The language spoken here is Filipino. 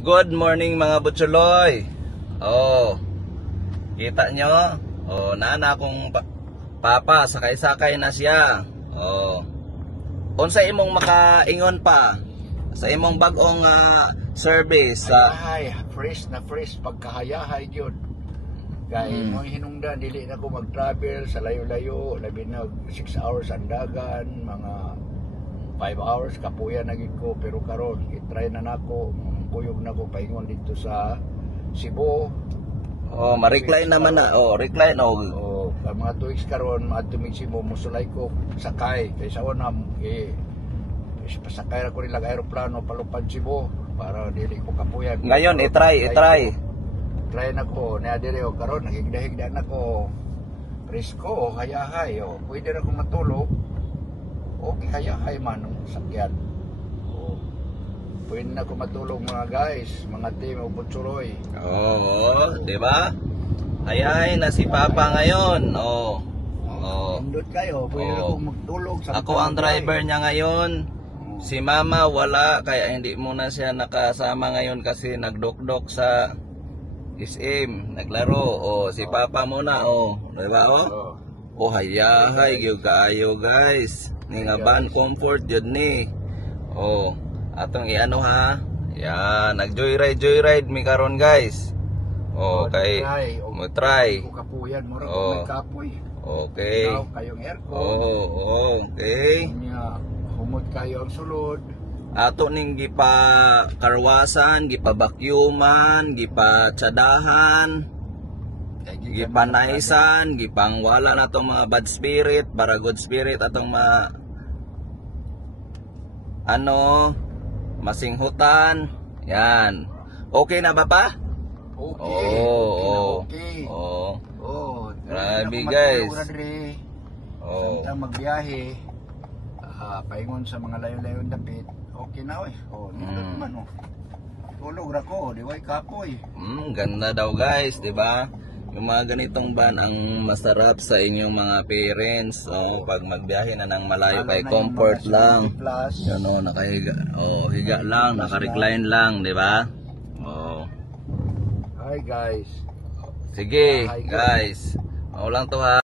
Good morning mga butsuloy. Oh, kita nyo? Oh, nana kong papa, sakay-sakay na siya. Oh, unsa imong makaingon pa sa imong bagong service? Fresh na fresh pagkahayahay yun. Kaya mo hinungdan, dili na ko mag-travel sa layo-layo, labi na 6 hours ang dagan, mga 5 hours kapuya naging ko, pero karon i-try na nako, kuyog na ko paingon dito sa Cebu. Oh, ma-recline naman na. Oh, recline Mga 2 weeks karon maadtumig Cebu, musulay ko sakay kaysa una pasakay ra ko nilang aeroplano palupad Cebu para dili ko kapuya. Ngayon try na ko na dire o karon nagigdahigda na ko risko hayahay pwede na ko matulog okay hayahay man ang sakyan. Pwede na ko matulog mga guys, mga team o butsuloy. Di ba? Hayay na si Papa ngayon. Indot kayo, pwede na akong magtulog sa ako ang driver niya ngayon. Si Mama wala, kaya hindi muna siya nakasama ngayon kasi nagdokdok sa SM, naglaro. Si Papa muna, di ba? Hayahay gyud kaayo guys. Ni nga van comfort yun ni. Atong iano ha. Yan, nag-joyride mi karon guys. Kay mo try. Kapuyan mo ra ko kapoy. Okay. Kayong aircon. Okay. Humot kayo ang sulod. Ato ning gipa karwasan, gipa vacuuman, gipa tsadahan, gipa naisan, gipang wala na tong mga bad spirit para good spirit atong masinghutan. Yan. Okay na ba pa? Okay. Grabe guys. Samtang magbiyahe, paingon sa mga layo-layo dapit. Okay na nindot naman tulog ra ko, di way kapoy. Ganda daw guys, di ba? Yung mga ganitong van ang masarap sa inyong mga parents. Pag magbiyahe na ng malayo kay comfort lang. Nakahiga. Higa lang, naka-recline lang, di ba? Hi guys. Sige, guys. Lang to ha.